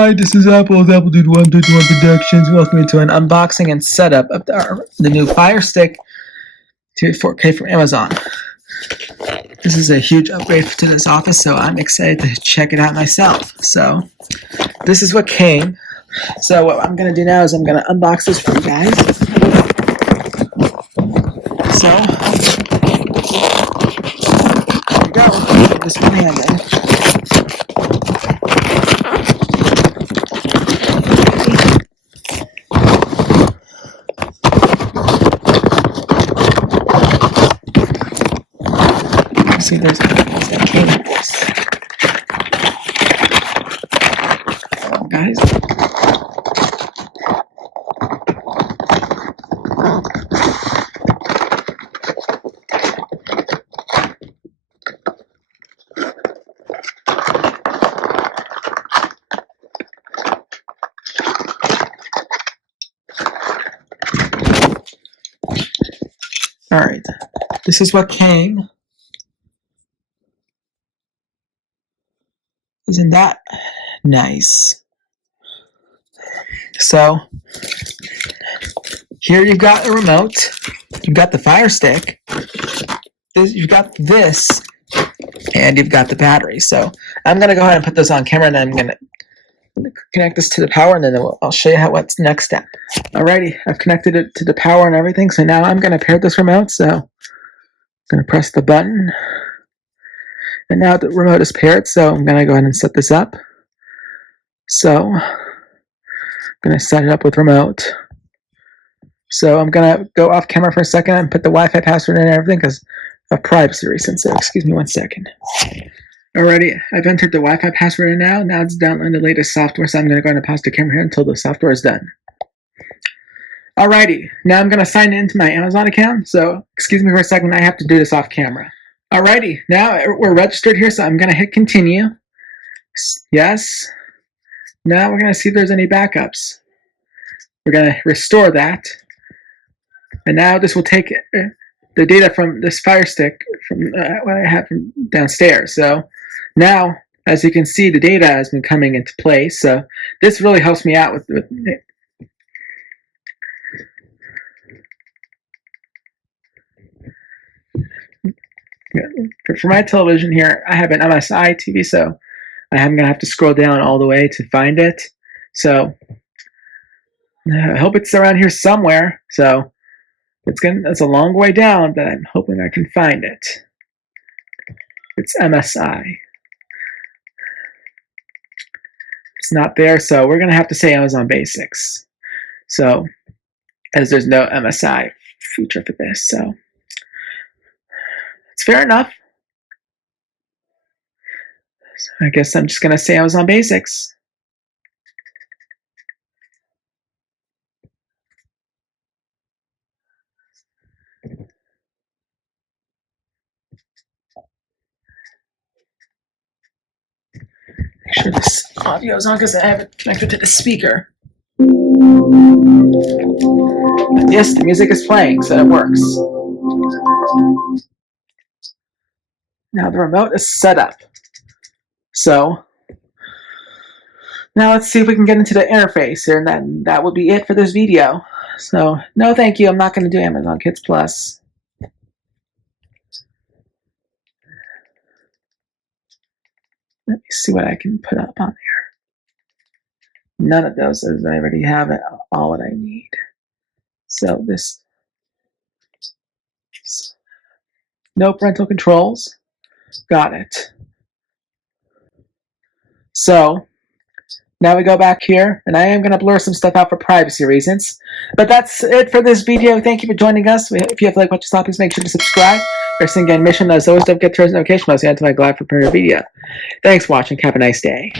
Hi, this is Apple with Apple Dude 151 Productions. Welcome to an unboxing and setup of the new Firestick to 4K from Amazon. This is a huge upgrade to this office, so I'm excited to check it out myself. So, this is what came. So what I'm going to do now is I'm going to unbox this for you guys. So, there you go. Get this one handed. See, there's that came with this. Guys. Alright, this is what came. Isn't that nice? So, here you've got a remote, you've got the Firestick, you've got this, and you've got the battery. So, I'm going to go ahead and put this on camera, and then I'm going to connect this to the power, and then I'll show you what's next step. Alrighty, I've connected it to the power and everything, so now I'm going to pair this remote. So, I'm going to press the button. And now the remote is paired, so I'm going to go ahead and set this up. So, I'm going to set it up with remote. So, I'm going to go off camera for a second and put the Wi-Fi password in and everything because of privacy reasons. So, excuse me one second. Alrighty, I've entered the Wi-Fi password in now. Now it's downloading the latest software, so I'm going to go ahead and pause the camera here until the software is done. Alrighty, now I'm going to sign into my Amazon account. So, excuse me for a second, I have to do this off camera. Alrighty, now we're registered here, so I'm going to hit continue. Yes. Now we're going to see if there's any backups. We're going to restore that. And now this will take the data from this Firestick from what I have from downstairs. So now, as you can see, the data has been coming into place. So this really helps me out with for my television here, I have an MSI TV, so I'm going to have to scroll down all the way to find it. So I hope it's around here somewhere. So it's a long way down, but I'm hoping I can find it. It's MSI. It's not there, so we're going to have to say Amazon Basics. So, as there's no MSI feature for this, so it's fair enough. So I guess I'm just going to say Amazon Basics. Make sure this audio is on because I have it connected to the speaker. And yes, the music is playing, so it works. Now the remote is set up. So now let's see if we can get into the interface here, and that will be it for this video. So no thank you, I'm not going to do Amazon Kids Plus. Let me see what I can put up on there. None of those, as I already have it, all what I need. So this, no parental controls. Got it. So now we go back here, and I am going to blur some stuff out for privacy reasons. But that's it for this video. Thank you for joining us. If you have liked what you saw, please make sure to subscribe. Our single mission, as always, don't get notification until I'm glad for a video. Thanks for watching. Have a nice day.